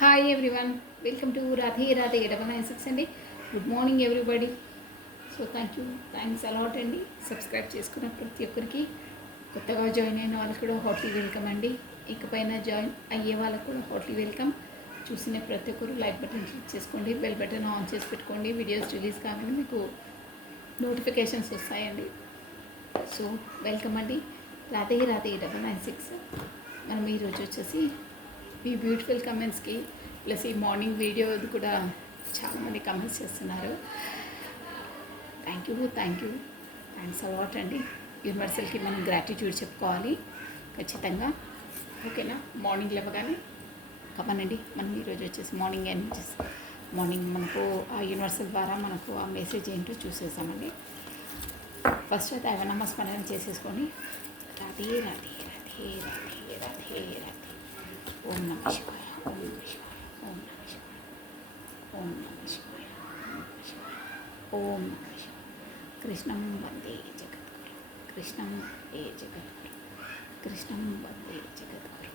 Hi everyone, welcome to Radhe Radhe 996 అండి. Good morning everybody. So thanks a lot అండి. Subscribe చేసుకున్న ప్రతి ఒక్కరికి, కొత్తగా జాయిన్ అయిన వాళ్ళకి కూడా హార్ట్లీ వెల్కమ్ అండి. ఇకపైన జాయిన్ అయ్యే వాళ్ళకు కూడా హార్ట్లీ వెల్కమ్. చూసిన ప్రతి ఒక్కరు లైక్ బటన్ క్లిక్ చేసుకోండి, బెల్ బటన్ ఆన్ చేసి పెట్టుకోండి. వీడియోస్ రిలీజ్ కాగానే మీకు నోటిఫికేషన్స్ వస్తాయండి. సో వెల్కమ్ అండి. రాధే రాధే 996. మనం ఈరోజు వచ్చేసి మీ బ్యూటిఫుల్ కమెంట్స్కి ప్లస్ ఈ మార్నింగ్ వీడియో కూడా చాలామంది కమెంట్స్ చేస్తున్నారు. థ్యాంక్స్ అలాట్ అండి. యూనివర్సల్కి మనం గ్రాటిట్యూడ్ చెప్పుకోవాలి ఖచ్చితంగా. ఓకేనా? మార్నింగ్ లేవగానే కమనండి. మనం ఈరోజు వచ్చేసి మార్నింగ్ మనకు ఆ యూనివర్సల్ ద్వారా మనకు ఆ మెసేజ్ ఏంటో చూసేసామండి. ఫస్ట్ అయితే నామస్మరణ చేసేసుకొని రాధే రాధే రాధే రాధే రాధే రాధే ఓం నమః శివాయ, ఓం నమః శివాయ, ఓం నమః శివాయ, ఓం నమః శివాయ, ఓం నమః శివాయ, ఓం నమః శివాయ. కృష్ణం వందే జగద్గురు, కృష్ణం వందే జగద్గురు, కృష్ణం వందే జగద్గురు,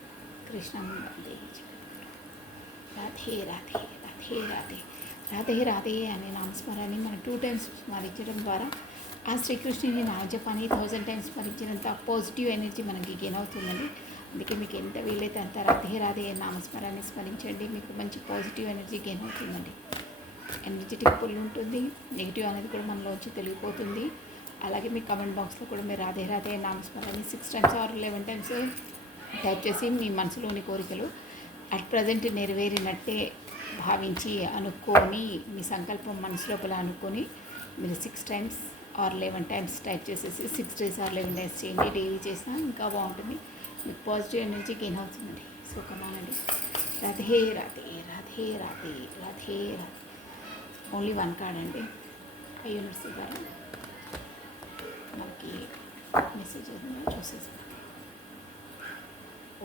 కృష్ణం వందే జగద్గురు. రాధే రాధే రాధే రాధే రాధే రాధే అనే నామస్మరణని మనం 2 times స్మరించడం ద్వారా ఆ శ్రీకృష్ణుని నామజపాన్ని 1000 times స్మరించినంత పాజిటివ్ ఎనర్జీ మనకి గెయిన్ అవుతుందండి. అందుకే మీకు ఎంత వీలైతే అంత రాధే రాధే నామస్మరాన్ని స్మరించండి. మీకు మంచి పాజిటివ్ ఎనర్జీ గెయిన్ అవుతుందండి. ఎనర్జెటిక్ పుల్ ఉంటుంది, నెగిటివ్ అనేది కూడా మనలోంచి తెలిగిపోతుంది. అలాగే మీ కమెంట్ బాక్స్లో కూడా మీరు రాధే రాధే నామస్మరాన్ని 6 times ఆర్ 11 times టైప్ చేసి మీ మనసులోని కోరికలు అట్ ప్రజెంట్ నెరవేరినట్టే భావించి అనుకొని, మీ సంకల్పం మనసు లోపల అనుకొని మీరు 6 times ఆర్ 11 times టైప్ చేసేసి 6 days ఆర్ 11 days చేయండి. డైలీ చేసినా ఇంకా బాగుంటుంది, మీకు పాజిటివ్ ఎనర్జీ గెయిన్ అవుతుందండి. సో కమానండి. రాధే రాధే రాధే రాధే రాధే రాధే. ఓన్లీ 1 కార్డ్ అండి. యూనివర్సల్ ద్వారా మనకి మెసేజ్ చూసేసాం.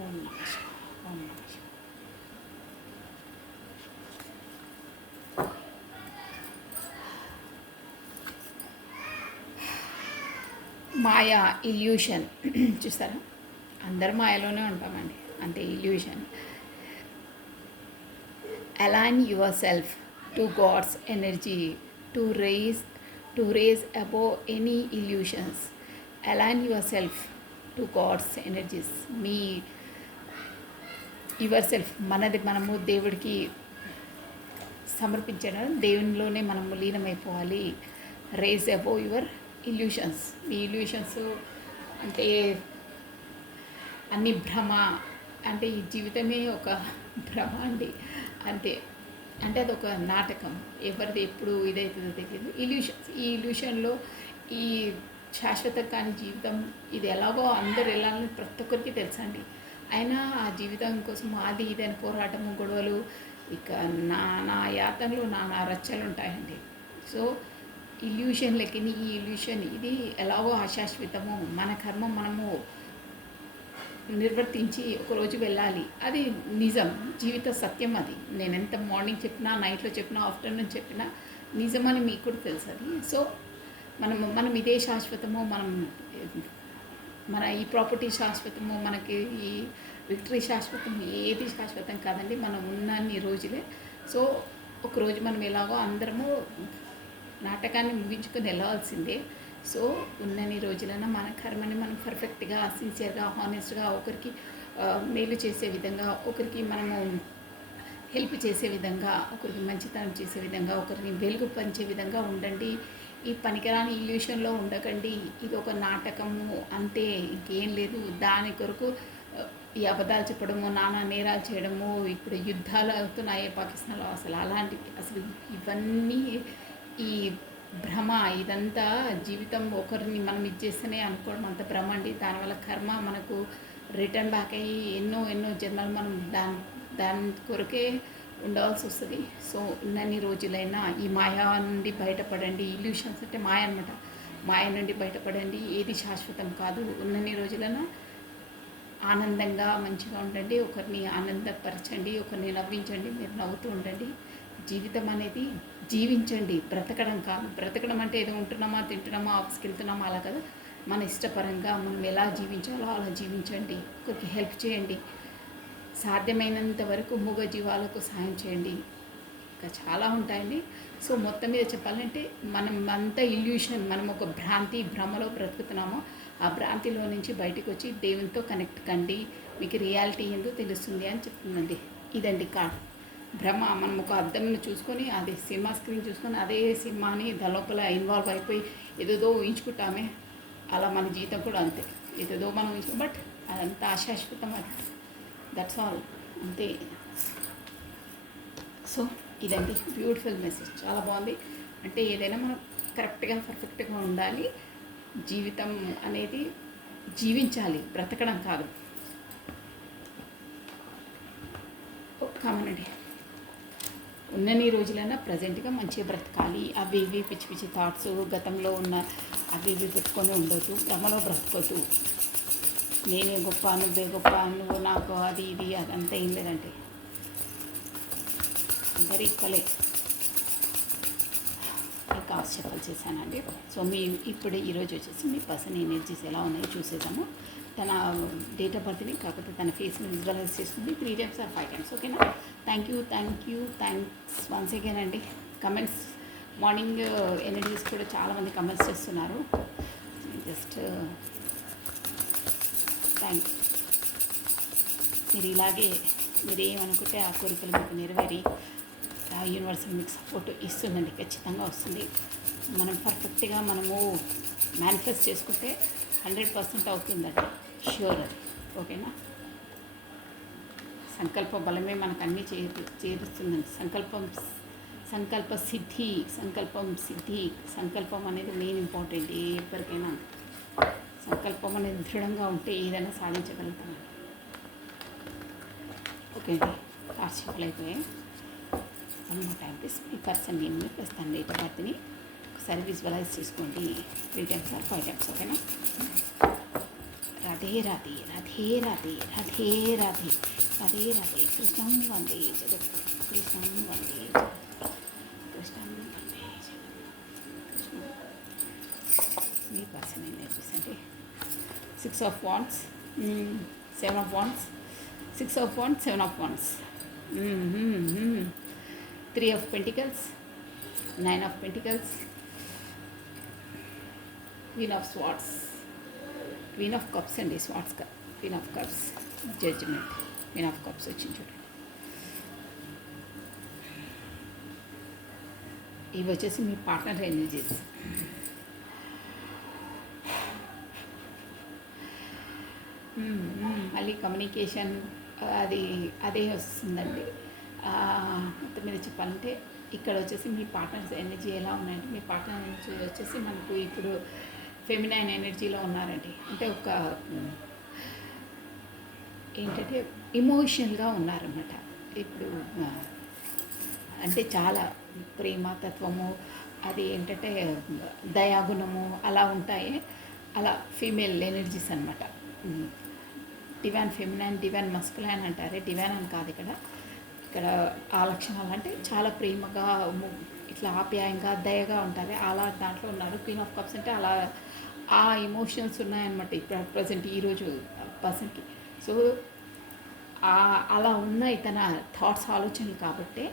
ఓం నమః శివాయ, ఓం నమః శివాయ. మాయా, ఇల్యూషన్. చూస్తారా, అందరు మాయలోనే ఉంటామండి, అంటే illusion. Align yourself to god's energy to raise above any illusions. Align yourself to god's energies. మీ యువర్ సెల్ఫ్, మనము దేవుడికి సమర్పించడం, దేవునిలోనే మనము లీనమైపోవాలి. Raise above your illusions. మీ ఇల్యూషన్స్ అంటే అన్ని భ్రమ, అంటే ఈ జీవితమే ఒక భ్రమ అండి. అంతే, అంటే అదొక నాటకం. ఎవరిది ఎప్పుడు ఇదవుతుందో తెలియదు. ఇల్యూషన్స్, ఈ ఇల్యూషన్లో ఈ శాశ్వత కాని జీవితం ఇది ఎలాగో అందరు వెళ్ళాలని ప్రతి ఒక్కరికి తెలుసండి. అయినా ఆ జీవితం కోసం అది ఇదని పోరాటము, గొడవలు, ఇక నానా యాతనలు, నానా రచ్చలు ఉంటాయండి. సో ఇల్యూషన్లకి ఈ ఇల్యూషన్ ఇది ఎలాగో అశాశ్వతము. మన కర్మ మనము నిర్వర్తించి ఒకరోజు వెళ్ళాలి, అది నిజం, జీవిత సత్యం. అది నేను ఎంత మార్నింగ్ చెప్పినా, నైట్లో చెప్పినా, ఆఫ్టర్నూన్ చెప్పినా నిజమని మీకు కూడా తెలుసు అది. సో మనం ఇదే శాశ్వతము, మన ఈ ప్రాపర్టీ శాశ్వతము, మనకి ఈ విక్టరీ శాశ్వతం, ఏది శాశ్వతం కాదండి. మనం ఉన్నన్ని రోజులే. సో ఒకరోజు మనం ఎలాగో అందరము నాటకాన్ని ముగించుకొని వెళ్ళాల్సిందే. సో ఉన్నన్ని రోజులైనా మన కర్మని మనం పర్ఫెక్ట్గా, సిన్సియర్గా, హానెస్ట్గా, ఒకరికి మేలు చేసే విధంగా, ఒకరికి మనము హెల్ప్ చేసే విధంగా, ఒకరికి మంచితనం చేసే విధంగా, ఒకరిని వెలుగు పంచే విధంగా ఉండండి. ఈ పనికిరాని ఇల్యూషన్లో ఉండకండి. ఇది ఒక నాటకము అంతే, ఇంకేం లేదు. దాని కొరకు ఈ అబద్ధాలు చెప్పడము, నానా నేరాలు చేయడము, ఇప్పుడు యుద్ధాలు అవుతున్నాయి పాకిస్తాన్లో, అసలు ఇవన్నీ ఈ భ్రమ. ఇదంతా జీవితం ఒకరిని మనం ఇచ్చేస్తేనే అనుకోవడం అంత భ్రమ అండి. దానివల్ల కర్మ మనకు రిటర్న్ బ్యాక్ అయ్యి ఎన్నో జన్మలు మనం దాని కొరకే ఉండవలసి వస్తుంది. సో ఉన్నన్ని రోజులైనా ఈ మాయా నుండి బయటపడండి. ఇల్యూషన్స్ అంటే మాయ అనమాట. మాయ నుండి బయటపడండి. ఏది శాశ్వతం కాదు. ఉన్నన్ని రోజులైనా ఆనందంగా మంచిగా ఉండండి. ఒకరిని ఆనందపరచండి, ఒకరిని నవ్వించండి. మీరు నవ్వుతూ ఉండండి. జీవితం అనేది జీవించండి, బ్రతకడం కాదు. బ్రతకడం అంటే ఏదో ఉంటున్నామా, తింటున్నామా, ఆఫీస్కి వెళ్తున్నామా అలా కదా. మన ఇష్టపరంగా మనం ఎలా జీవించాలో అలా జీవించండి. ఒకరికి హెల్ప్ చేయండి. సాధ్యమైనంత వరకు మూగజీవాలకు సహాయం చేయండి. ఇంకా చాలా ఉంటాయండి. సో మొత్తం మీద చెప్పాలంటే మనం అంతా ఇల్యూషన్, మనం ఒక భ్రమలో బ్రతుకుతున్నామో ఆ భ్రాంతిలో నుంచి బయటకు వచ్చి దేవునితో కనెక్ట్ కండి, మీకు రియాలిటీ ఏందో తెలుస్తుంది అని చెప్తుందండి. ఇదండి భ్రమ. మనం ఒక అద్దంను చూసుకొని అది సినిమా స్క్రీన్ చూసుకొని అదే సినిమాని దాని లోపల ఇన్వాల్వ్ అయిపోయి ఏదేదో ఊహించుకుంటామే. అలా మన జీవితం కూడా అంతే, ఏదేదో మనం ఊహించుకుంటాం, బట్ అదంతా అశాశ్వతం. అది దట్స్ ఆల్, అంతే. సో ఇదండి బ్యూటిఫుల్ మెసేజ్, చాలా బాగుంది. అంటే ఏదైనా మనం కరెక్ట్గా పర్ఫెక్ట్గా ఉండాలి. జీవితం అనేది జీవించాలి, బ్రతకడం కాదు. కామనండి, ఉన్నన్ని రోజులైనా ప్రజెంట్గా మంచిగా బ్రతకాలి. అవి ఇవి పిచ్చి పిచ్చి థాట్స్, గతంలో ఉన్న అవి ఇవి పెట్టుకొని ఉండొద్దు, భ్రమలో బ్రతకొద్దు. నేనే గొప్ప, నువ్వే గొప్ప, నువ్వు నాకు అది ఇది అదంతా ఏం లేదంటే అందరు ఈక్వలే. ఇంకా చెప్పాలి చేశానండి. సో మీ ఇప్పుడు ఈరోజు వచ్చేసి మీ పర్సన్ ఎనర్జీస్ ఎలా ఉన్నాయో చూసేద్దాము. తన డేట్ ఆఫ్ బర్త్ని కాకపోతే తన ఫేస్ని విజువలైజ్ చేస్తుంది 3 times or 5 times. ఓకేనా? థ్యాంక్స్ వన్స్ అగైన్ అండి. కమెంట్స్ మార్నింగ్ ఎనర్జీస్ కూడా చాలామంది కమెంట్స్ చేస్తున్నారు. Just thanks. మీరు ఇలాగే మీరు ఏమనుకుంటే ఆ కోరికలు మీకు నెరవేరి ఆ యూనివర్సల్ మీకు సపోర్ట్ ఇస్తుందండి, ఖచ్చితంగా వస్తుంది. మనం పర్ఫెక్ట్గా మనము మేనిఫెస్ట్ చేసుకుంటే 100% అవుతుందండి, ష్యూర్ అది. ఓకేనా? సంకల్ప బలమే మనకు అన్నీ చేరుస్తుందండి. సంకల్పం అనేది మెయిన్ ఇంపార్టెంట్. ఎవరికైనా సంకల్పం అనేది దృఢంగా ఉంటే ఏదైనా సాధించగలుగుతామండి. ఓకే అండి, కార్షిప్లు అయిపోయాయి. 1 more time please. Me person నేను ప్లస్ తన డేట్ ఆఫ్ బర్త్ని ఒకసారి విజువలైజ్ చేసుకోండి 3 times or 5 times. ఓకేనా? రాధే రాధే రాధే రాధే రాధే రాధే రాధే రాధే. కృష్ణం వందే జగత్, కృష్ణం వందే జగత్, కృష్ణం వందే జగత్. మీ పర్సన్ ఎనర్జీస్ అంటే 6 of Wands, 7 of Wands, 6 of Wands, 7 of Wands, 3 of Pentacles, 9 of Pentacles, Queen of Swords, Queen of Cups అండి. Swords, Queen of Cups, judgement, Queen of Cups వచ్చింది చూడండి. ఇవి వచ్చేసి మీ పార్ట్నర్ ఎనర్జీస్. మళ్ళీ కమ్యూనికేషన్ అదే వస్తుందండి. మొత్తం మీద చెప్పాలంటే ఇక్కడ వచ్చేసి మీ పార్ట్నర్స్ ఎనర్జీ ఎలా ఉన్నాయంటే, మీ పార్ట్నర్ ఎనర్జీ వచ్చేసి మనకు ఇప్పుడు ఫెమినైన్ ఎనర్జీలో ఉన్నారండి. అంటే ఒక ఏంటంటే ఎమోషనల్గా ఉన్నారన్నమాట. ఇప్పుడు అంటే చాలా ప్రేమతత్వము, అది ఏంటంటే దయాగుణము అలా ఉంటాయి. అలా ఫీమేల్ ఎనర్జీస్ అనమాట. డివైన్ ఫెమినైన్, డివైన్ మస్కులైన్ అంటారే, డివైన్ అని కాదు ఇక్కడ. ఆ లక్షణాలు అంటే చాలా ప్రేమగా, ఇట్లా ఆప్యాయంగా, దయగా ఉంటారు. అలా దాంట్లో ఉన్నారు. క్వీన్ ఆఫ్ కప్స్ అంటే అలా ఆ ఎమోషన్స్ ఉన్నాయన్నమాట ఇప్పుడు ప్రజెంట్ ఈరోజు పర్సన్కి. సో అలా ఉన్నాయి తన థాట్స్, ఆలోచనలు. కాబట్టి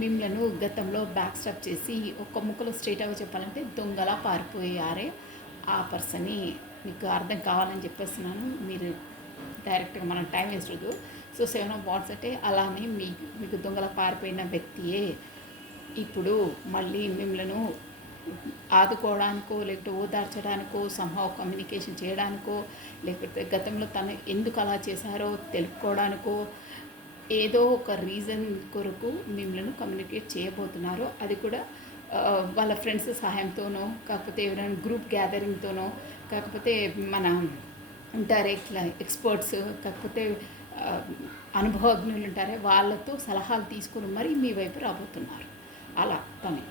మిమ్మల్ని గతంలో బ్యాక్ స్టెప్ చేసి ఒక్క ముక్కలో స్ట్రైట్గా చెప్పాలంటే దొంగలా పారిపోయారే ఆ పర్సన్ని. మీకు అర్థం కావాలని చెప్పేస్తున్నాను, మీరు డైరెక్ట్గా మనం టైం వేస్ట్ వద్దు. సో 7 of Wands అంటే అలానే మీకు దొంగల పారిపోయిన వ్యక్తియే ఇప్పుడు మళ్ళీ మిమ్మల్ని ఆదుకోవడానికో, లేకపోతే ఓదార్చడానికో, సంహవ్ కమ్యూనికేషన్ చేయడానికో, లేకపోతే గతంలో తను ఎందుకు అలా చేశారో తెలుపుకోవడానికో, ఏదో ఒక రీజన్ కొరకు మిమ్మల్ని కమ్యూనికేట్ చేయబోతున్నారో, అది కూడా వాళ్ళ ఫ్రెండ్స్ సహాయంతోనో, కాకపోతే ఎవరైనా గ్రూప్ గ్యాదరింగ్తోనో, కాకపోతే మన ఉంటారే ఇట్లా ఎక్స్పర్ట్స్, కాకపోతే అనుభవజ్ఞులు ఉంటారే వాళ్ళతో సలహాలు తీసుకుని మరి మీ వైపు రాబోతున్నారు. అలా తను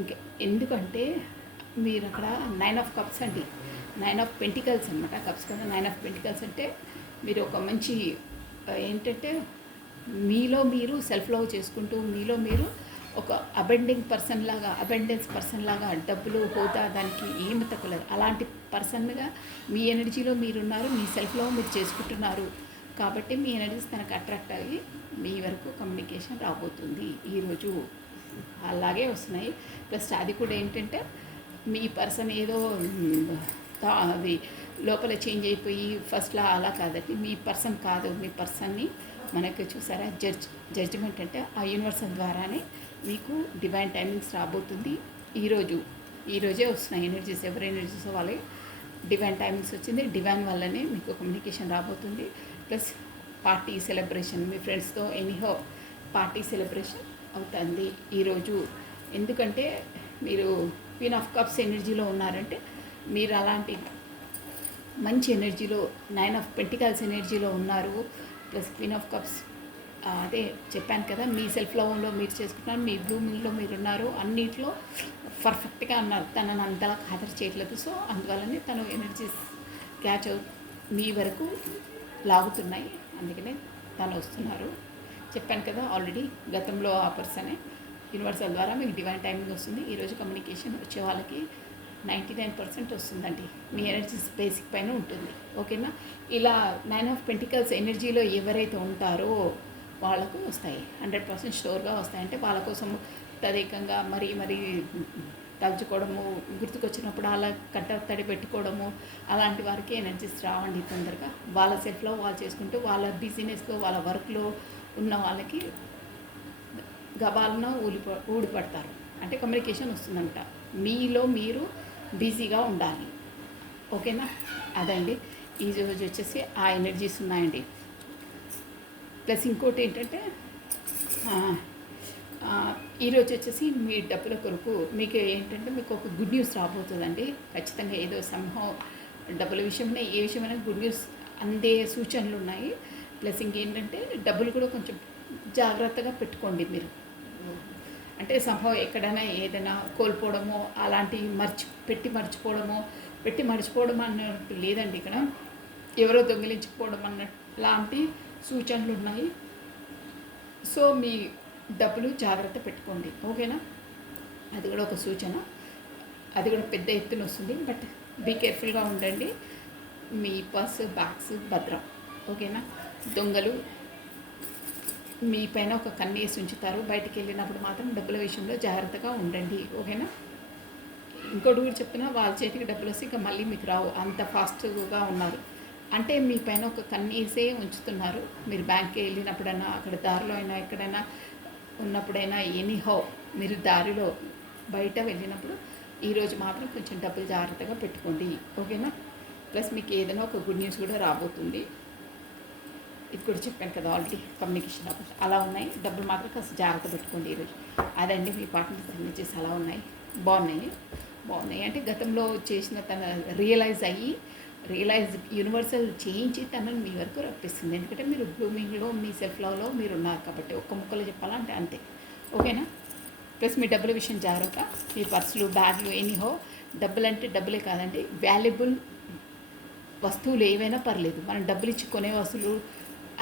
ఇంకా ఎందుకంటే మీరు అక్కడ 9 of Cups అండి, 9 of Pentacles అనమాట. కప్స్ కదా 9 of Pentacles అంటే మీరు ఒక మంచి ఏంటంటే మీలో మీరు సెల్ఫ్ లవ్ చేసుకుంటూ, మీలో మీరు ఒక అబెండెన్స్ పర్సన్ లాగా డబ్బులు, హోదా దానికి ఏమి తక్కువలేదు అలాంటి పర్సన్గా మీ ఎనర్జీలో మీరున్నారు. మీ సెల్ఫ్ లవ్ మీరు చేసుకుంటున్నారు. కాబట్టి మీ ఎనర్జీస్ తనకు అట్రాక్ట్ అయ్యి మీ వరకు కమ్యూనికేషన్ రాబోతుంది ఈరోజు. అలాగే వస్తున్నాయి. ప్లస్ అది కూడా ఏంటంటే మీ పర్సన్ ఏదో అది లోపల చేంజ్ అయిపోయి ఫస్ట్లో అలా కాదండి. మీ పర్సన్ కాదు, మీ పర్సన్ని మనకు చూసారా జడ్జిమెంట్ అంటే ఆ యూనివర్సల్ ద్వారానే మీకు డివైన్ టైమింగ్స్ రాబోతుంది ఈరోజే వస్తున్నాయి ఎనర్జీస్. ఎవరి ఎనర్జీస్ వాళ్ళే డివైన్ టైమింగ్స్ వచ్చింది. డివైన్ వల్లనే మీకు కమ్యూనికేషన్ రాబోతుంది. ప్లస్ పార్టీ సెలబ్రేషన్ మీ ఫ్రెండ్స్తో ఎనీహో పార్టీ సెలబ్రేషన్ అవుతుంది ఈరోజు. ఎందుకంటే మీరు క్వీన్ ఆఫ్ కప్స్ ఎనర్జీలో ఉన్నారంటే మీరు అలాంటి మంచి ఎనర్జీలో 9 ఆఫ్ పెంటికల్స్ ఎనర్జీలో ఉన్నారు. ప్లస్ క్వీన్ ఆఫ్ కప్స్ అదే చెప్పాను కదా, మీ సెల్ఫ్ లవ్లో మీరు చేసుకుంటున్నారు, మీ బ్లూమింగ్లో మీరు ఉన్నారు, అన్నిట్లో పర్ఫెక్ట్గా ఉన్నారు. తనను అంతలా ఖాతరు చేయట్లేదు. సో అందువల్లనే తను ఎనర్జీస్ క్యాచ్ మీ వరకు లాగుతున్నాయి. అందుకనే తను వస్తున్నారు. చెప్పాను కదా ఆల్రెడీ, గతంలో ఆ పర్సనే యూనివర్సల్ ద్వారా మీకు డివైన్ టైమింగ్ వస్తుంది. ఈరోజు కమ్యూనికేషన్ వచ్చే వాళ్ళకి 99% వస్తుందండి. మీ ఎనర్జీస్ బేసిక్ పైన ఉంటుంది. ఓకేనా? ఇలా 9 ఆఫ్ పెంటికల్స్ ఎనర్జీలో ఎవరైతే ఉంటారో వాళ్ళకు వస్తాయి. 100% షూర్గా వస్తాయి. అంటే వాళ్ళ కోసం తదేకంగా మరీ తలుచుకోవడము, గుర్తుకొచ్చినప్పుడు అలా తడి పెట్టుకోవడము, అలాంటి వారికి ఎనర్జీస్ రావండి తొందరగా. వాళ్ళ సెల్ఫ్లో వాళ్ళు చేసుకుంటూ వాళ్ళ బిజినెస్లో వాళ్ళ వర్క్లో ఉన్న వాళ్ళకి గబాలను ఊడిపడతారు. అంటే కమ్యూనికేషన్ వస్తుందంట. మీలో మీరు బిజీగా ఉండాలి. ఓకేనా? అదండి ఈరోజు వచ్చేసి ఆ ఎనర్జీస్ ఉన్నాయండి. ప్లస్ ఇంకోటి ఏంటంటే ఈరోజు వచ్చేసి మీ డబ్బుల కొరకు మీకు ఏంటంటే మీకు ఒక గుడ్ న్యూస్ రాబోతుందండి. ఖచ్చితంగా ఏదో సంభవం డబ్బుల విషయమైనా ఏ విషయమైనా గుడ్ న్యూస్ అందే సూచనలు ఉన్నాయి. ప్లస్ ఇంకేంటంటే డబ్బులు కూడా కొంచెం జాగ్రత్తగా పెట్టుకోండి మీరు. అంటే సంభవం ఎక్కడైనా ఏదైనా కోల్పోవడమో అలాంటివి పెట్టి మర్చిపోవడం అన్నట్టు లేదండి. ఇక్కడ ఎవరో దొంగిలించుకోవడం అన్నట్టు లాంటి సూచనలు ఉన్నాయి. సో మీ డబ్బులు జాగ్రత్త పెట్టుకోండి. ఓకేనా? అది కూడా ఒక సూచన. అది కూడా పెద్ద ఎత్తున వస్తుంది. బట్ బీ కేర్ఫుల్గా ఉండండి. మీ పర్స్ బ్యాగ్స్ భద్రం. ఓకేనా? దొంగలు మీ పైన ఒక కన్నేసి ఉంచుతారు. బయటికి వెళ్ళినప్పుడు మాత్రం డబ్బుల విషయంలో జాగ్రత్తగా ఉండండి. ఓకేనా? ఇంకోటి కూడా చెప్తున్నా, వాళ్ళ చేతికి డబ్బులు వస్తే ఇంకా మళ్ళీ మీకు రావు. అంత ఫాస్ట్గా ఉన్నారు. అంటే మీ పైన ఒక కన్నేసే ఉంచుతున్నారు. మీరు బ్యాంక్కి వెళ్ళినప్పుడైనా, అక్కడ దారిలో అయినా, ఎక్కడైనా ఉన్నప్పుడైనా, ఎనీహౌ మీరు దారిలో బయట వెళ్ళినప్పుడు ఈరోజు మాత్రం కొంచెం డబ్బులు జాగ్రత్తగా పెట్టుకోండి. ఓకేనా? ప్లస్ మీకు ఏదైనా ఒక గుడ్ న్యూస్ కూడా రాబోతుంది. ఇది కూడా చెప్పాను కదా ఆల్రెడీ, కమ్యూనికేషన్ అలా ఉన్నాయి. డబ్బులు మాత్రం కాస్త జాగ్రత్త పెట్టుకోండి ఈరోజు. అదండి మీ పార్ట్నర్ ఎనర్జీస్ అలా ఉన్నాయి. బాగున్నాయి అంటే గతంలో చేసిన తన రియలైజ్ యూనివర్సల్ చేయించి తనని మీ వరకు రప్పిస్తుంది. ఎందుకంటే మీరు బ్లూమింగ్లో మీ సెల్ఫ్ లవ్లో మీరు ఉన్నారు కాబట్టి ఒక్క ముక్కలో చెప్పాలంటే అంతే. ఓకేనా? ప్లస్ మీ డబ్బుల విషయం జాగ్రత్త. మీ పర్సులు, బ్యాగ్లు, ఎనీహో డబ్బులు అంటే డబ్బులే కాదండి, వాల్యుబుల్ వస్తువులు ఏవైనా పర్లేదు. మనం డబ్బులు ఇచ్చి కొనే వస్తువులు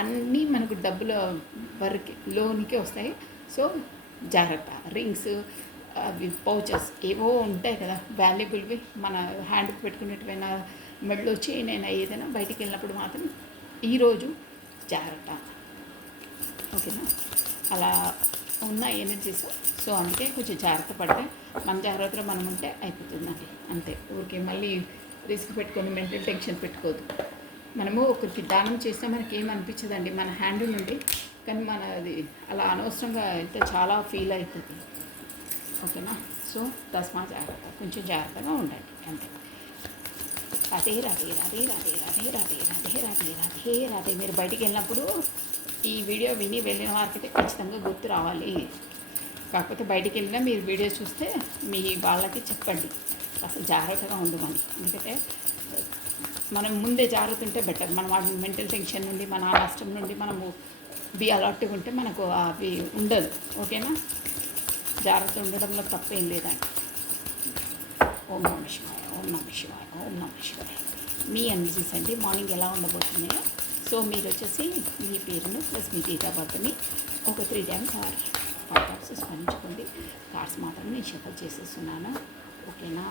అన్నీ మనకు డబ్బుల లోనికే వస్తాయి. సో జాగ్రత్త. రింగ్స్, అవి పౌచెస్ ఏవో ఉంటాయి కదా వాల్యుబుల్వి, మన హ్యాండ్కి పెట్టుకునేటివైనా, మెడలో చైన్ అయినా, ఏదైనా బయటికి వెళ్ళినప్పుడు మాత్రం ఈరోజు జాగ్రత్త. ఓకేనా? అలా ఉన్న ఎనర్జీస్. సో అందుకే కొంచెం జాగ్రత్త పడితే మన జాగ్రత్తలో మనం ఉంటే అయిపోతుందండి. అంతే. ఓకే, మళ్ళీ రిస్క్ పెట్టుకొని మెంటల్ టెన్షన్ పెట్టుకోదు. మనము ఒకరికి దానం చేసినా మనకి ఏమనిపించదండి మన హ్యాండ్ నుండి, కానీ మనది అలా అనవసరంగా అయితే చాలా ఫీల్ అవుతుంది. ఓకేనా? సో తస్మా జాగ్రత్త, కొంచెం జాగ్రత్తగా ఉండండి. అంతే. రాధే రాధే రాధే రాధే రాధే రాధే రాధే రాధే రాధే రాధే. మీరు బయటికి వెళ్ళినప్పుడు ఈ వీడియో విని వెళ్ళిన వారికైతే ఖచ్చితంగా గుర్తు రావాలి. కాకపోతే బయటికి వెళ్ళినా మీరు వీడియో చూస్తే మీ వాళ్ళకి చెప్పండి అసలు జాగ్రత్తగా ఉండమని. ఎందుకంటే మనం ముందే జాగ్రత్త ఉంటే బెటర్. మనం వాటి మెంటల్ టెన్షన్ నుండి, మన నష్టం నుండి మనము అలర్ట్గా ఉంటే మనకు అవి ఉండదు. ఓకేనా? జాగ్రత్త ఉండడంలో తప్పేం లేదండి. ఓం నమః శివాయ, ఓం నమః శివాయ, ఓం నమః శివాయ. మీ ఎనర్జీస్ అండి మార్నింగ్ ఎలా ఉండబోతున్నాయో. సో మీరు వచ్చేసి మీ పేరును ప్లస్ మీ డేట్ ఆఫ్ బర్త్ని ఒక 3 టైమ్స్ కార్డ్స్ స్మరించుకోండి. కార్డ్స్ మాత్రం నేను షఫల్ చేసేస్తున్నాను. ఓకేనా?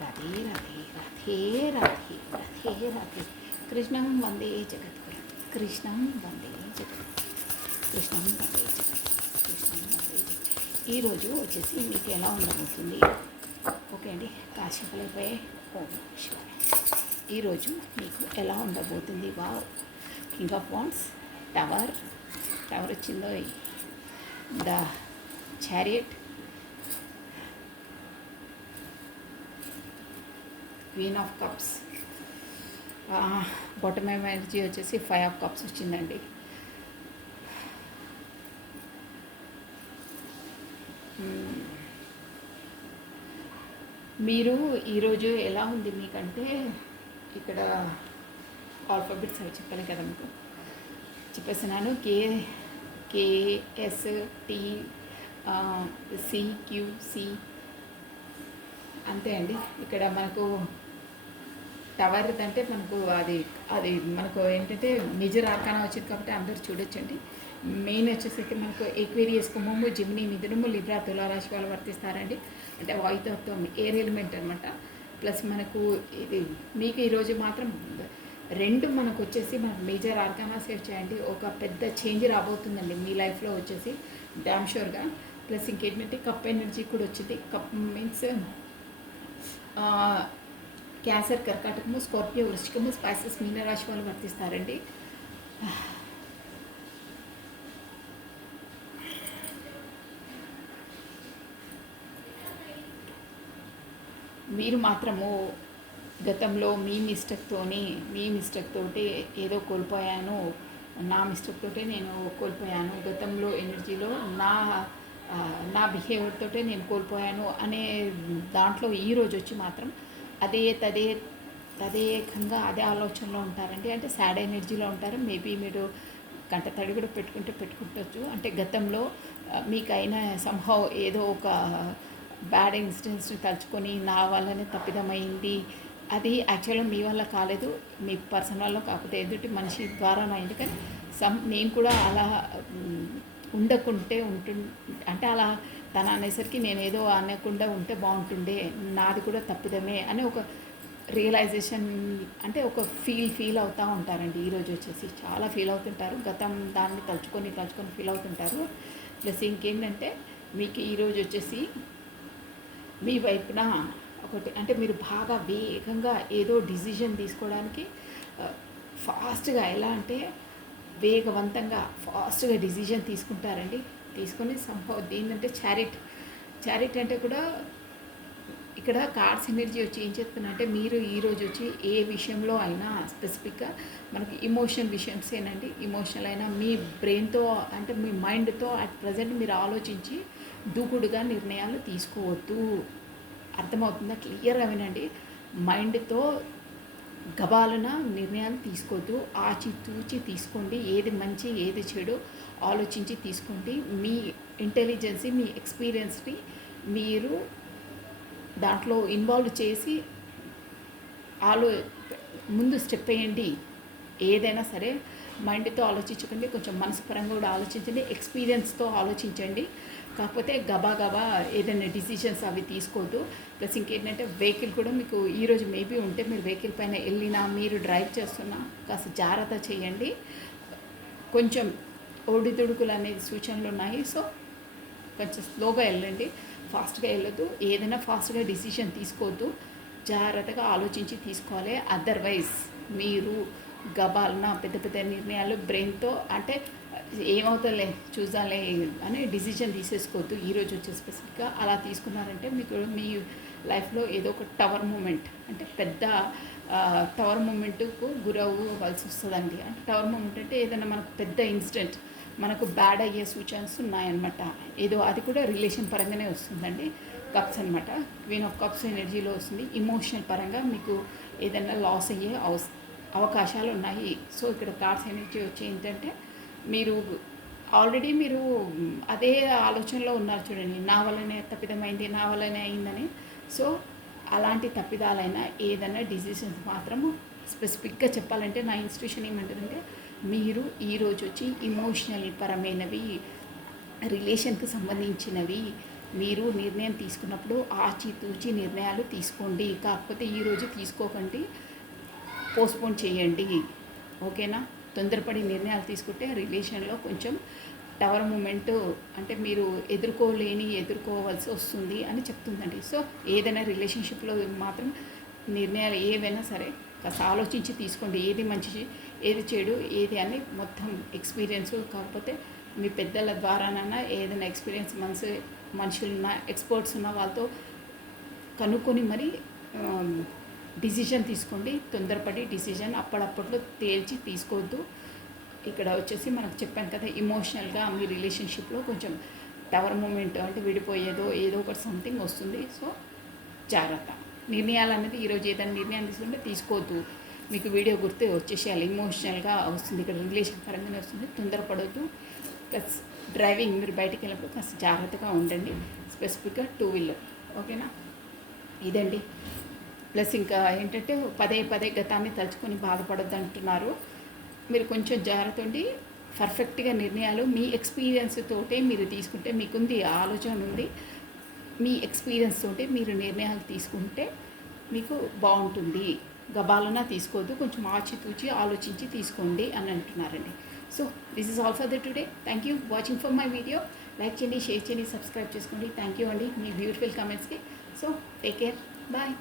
రాధే రాధే రాధే రాధే రాధే రాధే. కృష్ణం వందే జగద్గురు, కృష్ణం వందే జగద్గురు, కృష్ణం వందే జగద్గురు, కృష్ణం వందే జగద్గురు. ఈరోజు వచ్చేసి మీకు ఎలా ఉండబోతుంది? ఓకే అండి, కాశీపలైపోయే ఓం శివాయ. ఈరోజు మీకు ఎలా ఉండబోతుంది? Wow, king of wands, tower వచ్చిందో, the chariot, queen of cups, bottom energy వచ్చేసి 5 ఆఫ్ కప్స్ వచ్చిందండి. మీరు ఈరోజు ఎలా ఉంది మీకంటే, ఇక్కడ ఆల్ఫాబెట్స్ అవి చెప్పాలి కదా మీకు, చెప్పేస్తున్నాను. కేఎస్ టి సిక్యూసి అంతే అండి. ఇక్కడ మనకు టవర్ అంటే మనకు అది మనకు ఏంటంటే మేజర్ ఆర్కానా వచ్చింది కాబట్టి అందరూ చూడొచ్చండి. మెయిన్ వచ్చేసరికి మనకు ఎక్వేరియస్, కుంభము, జిమ్ని, మిథునము, లిబ్రా, తులారాశి వాళ్ళు వర్తిస్తారండి. అంటే వాయుతత్వం, ఎయిర్ ఎలిమెంట్ అనమాట. ప్లస్ మనకు ఇది మీకు ఈరోజు మాత్రం 2 మనకు వచ్చేసి మనకు మేజర్ ఆర్కానాస్ వచ్చాయండి. ఒక పెద్ద చేంజ్ రాబోతుందండి మీ లైఫ్లో వచ్చేసి డామ్ షూర్గా. ప్లస్ ఇంకేంటంటే కప్ ఎనర్జీ కూడా వచ్చింది. కప్ మీన్స్ క్యాన్సర్, కర్కాటకము, స్కార్పియో, వృశ్చికము, స్పైసెస్, మీనరాశి వాళ్ళు వర్తిస్తారండి. మీరు మాత్రము గతంలో మీ మిస్టేక్ తోటి ఏదో కోల్పోయాను, నా మిస్టేక్ తోటే నేను కోల్పోయాను, గతంలో ఎనర్జీలో నా బిహేవియర్ తోటే నేను కోల్పోయాను అనే దాంట్లో ఈరోజు వచ్చి మాత్రం తదేకంగా అదే ఆలోచనలో ఉంటారండి. అంటే సాడ్ ఎనర్జీలో ఉంటారు. మేబీ మీరు గంట తడి కూడా పెట్టుకుంటచ్చు. అంటే గతంలో మీకైనా సంహవ్ ఏదో ఒక బ్యాడ్ ఇన్సిడెంట్స్ని తలుచుకొని నా వల్లనే తప్పిదమైంది, అది యాక్చువల్గా మీ వల్ల కాలేదు, మీ పర్సనల్లో కాకపోతే ఎదుటి మనిషి ద్వారా అయింది. కానీ నేను కూడా అలా ఉండకుంటే అంటే అలా తన అనేసరికి నేను ఏదో అనకుండా ఉంటే బాగుంటుండే, నాది కూడా తప్పిదమే అని ఒక రియలైజేషన్, అంటే ఒక ఫీల్ అవుతూ ఉంటారండి. ఈరోజు వచ్చేసి చాలా ఫీల్ అవుతుంటారు, గతం దాన్ని తలుచుకొని ఫీల్ అవుతుంటారు. ప్లస్ ఇంకేంటంటే మీకు ఈరోజు వచ్చేసి మీ వైపున ఒకటి అంటే మీరు బాగా వేగంగా ఏదో డిసిజన్ తీసుకోవడానికి ఫాస్ట్గా, ఎలా అంటే వేగవంతంగా ఫాస్ట్గా డిసిజన్ తీసుకుంటారండి. తీసుకొని ఏంటంటే చారిట్ అంటే కూడా ఇక్కడ కార్డ్స్ ఎనర్జీ వచ్చి ఏం చెప్తున్నా మీరు ఈరోజు వచ్చి ఏ విషయంలో అయినా స్పెసిఫిక్గా మనకి ఇమోషన్ విషయంసేనండి. ఇమోషనల్ అయినా మీ బ్రెయిన్తో అంటే మీ మైండ్తో అట్ ప్రజెంట్ మీరు ఆలోచించి దూకుడుగా నిర్ణయాలు తీసుకోవద్దు. అర్థమవుతుందా? క్లియర్గా వినండి. మైండ్తో గబాలన నిర్ణయాలు తీసుకోవద్దు, ఆచితూచి తీసుకోండి. ఏది మంచి ఏది చెడు ఆలోచించి తీసుకోండి. మీ ఇంటెలిజెన్సీ, మీ ఎక్స్పీరియన్స్ని మీరు దాంట్లో ఇన్వాల్వ్ చేసి ముందు స్టెప్ వేయండి. ఏదైనా సరే మైండ్తో ఆలోచించకండి, కొంచెం మనసుపరంగా కూడా ఆలోచించండి, ఎక్స్పీరియన్స్తో ఆలోచించండి. కాకపోతే గబా ఏదైనా డిసిషన్స్ అవి తీసుకోవద్దు. ప్లస్ ఇంకేంటంటే వెహికల్ కూడా మీకు ఈరోజు మేబీ ఉంటే మీరు వెహికల్ పైన వెళ్ళినా, మీరు డ్రైవ్ చేస్తున్నా కాస్త జాగ్రత్త చేయండి. కొంచెం ఒడిదుడుకులు అనేది సూచనలు ఉన్నాయి. సో కొంచెం స్లోగా వెళ్ళండి, ఫాస్ట్గా వెళ్ళొద్దు. ఏదైనా ఫాస్ట్గా డిసిషన్ తీసుకోవద్దు, జాగ్రత్తగా ఆలోచించి తీసుకోవాలి. అదర్వైజ్ మీరు గబాలన పెద్ద నిర్ణయాలు బ్రెయిన్తో అంటే ఏమవుతుందిలే చూద్దాంలే అని డిసిజన్ తీసేసుకోవద్దు. ఈరోజు వచ్చే స్పెసిఫిక్గా అలా తీసుకున్నారంటే మీకు మీ లైఫ్లో ఏదో ఒక టవర్ మూమెంట్, అంటే పెద్ద టవర్ మూమెంట్కు గురవ్వాల్సి వస్తుందండి. అంటే టవర్ మూమెంట్ అంటే ఏదైనా మనకు పెద్ద ఇన్సిడెంట్ మనకు బ్యాడ్ అయ్యే సూచనస్ ఉన్నాయన్నమాట. ఏదో అది కూడా రిలేషన్ పరంగానే వస్తుందండి. కప్స్ అనమాట, క్వీన్ ఆఫ్ కప్స్ ఎనర్జీలో వస్తుంది. ఇమోషనల్ పరంగా మీకు ఏదైనా లాస్ అయ్యే అవకాశాలు ఉన్నాయి. సో ఇక్కడ కార్డ్స్ ఎనర్జీ వచ్చి ఏంటంటే మీరు ఆల్రెడీ అదే ఆలోచనలో ఉన్నారు చూడండి, నా వల్లనే తప్పిదమైంది, నా వల్లనే అయిందని. సో అలాంటి తప్పిదాలైనా ఏదైనా డిసిషన్స్ మాత్రము స్పెసిఫిక్గా చెప్పాలంటే నా ఇన్స్టిట్యూషన్ ఏమంటుందంటే మీరు ఈరోజు వచ్చి ఇమోషనల్ పరమైనవి, రిలేషన్కి సంబంధించినవి మీరు నిర్ణయం తీసుకున్నప్పుడు ఆచితూచి నిర్ణయాలు తీసుకోండి. కాకపోతే ఈరోజు తీసుకోకండి, పోస్ట్పోన్ చేయండి. ఓకేనా? తొందరపడి నిర్ణయాలు తీసుకుంటే రిలేషన్లో కొంచెం టవర్ మూమెంట్ అంటే మీరు ఎదుర్కోవాల్సి వస్తుంది అని చెప్తుందండి. సో ఏదైనా రిలేషన్షిప్లో మాత్రం నిర్ణయాలు ఏవైనా సరే కాస్త ఆలోచించి తీసుకోండి. ఏది మంచి ఏది చెడు ఏది అని మొత్తం ఎక్స్పీరియన్స్, కాకపోతే మీ పెద్దల ద్వారానైనా ఏదైనా ఎక్స్పీరియన్స్ మనుషులున్న ఎక్స్పర్ట్స్ ఉన్న వాళ్ళతో కనుక్కొని మరి డిసిజన్ తీసుకోండి. తొందరపడి డిసిజన్ అప్పుడప్పట్లో తేల్చి తీసుకోవద్దు. ఇక్కడ వచ్చేసి మనకు చెప్పాను కదా, ఇమోషనల్గా మీ రిలేషన్షిప్లో కొంచెం టవర్ మూమెంట్ అంటే విడిపోయేదో ఏదో ఒకటి సంథింగ్ వస్తుంది. సో జాగ్రత్త. నిర్ణయాలు అనేది ఈరోజు ఏదైనా నిర్ణయం తీసుకుంటే తీసుకోవద్దు. మీకు వీడియో గుర్తు వచ్చేసేయాలి. ఇమోషనల్గా వస్తుంది, ఇక్కడ రిలేషన్ పరంగానే వస్తుంది. తొందరపడవద్దు. ప్లస్ డ్రైవింగ్ మీరు బయటికి వెళ్ళినప్పుడు కాస్త జాగ్రత్తగా ఉండండి, స్పెసిఫిక్గా 2 వీలర్. ఓకేనా? ఇదండి. ప్లస్ ఇంకా ఏంటంటే పదే పదే గతాన్ని తలుచుకొని బాధపడొద్దు అంటున్నారు. మీరు కొంచెం జాగ్రత్త ఉండి పర్ఫెక్ట్గా నిర్ణయాలు మీ ఎక్స్పీరియన్స్ తోటే మీరు తీసుకుంటే, మీకుంది ఆలోచన ఉంది, మీ ఎక్స్పీరియన్స్ తోటే మీరు నిర్ణయాలు తీసుకుంటే మీకు బాగుంటుంది. గబాలన తీసుకోవద్దు, కొంచెం ఆచితూచి ఆలోచించి తీసుకోండి అని అంటున్నారండి. So this is all for the today. Thank you watching for my video. Like చేయండి, షేర్ చేయండి, సబ్స్క్రైబ్ చేసుకోండి. థ్యాంక్ యూ అండి మీ బ్యూటిఫుల్ కమెంట్స్కి. So take care, bye.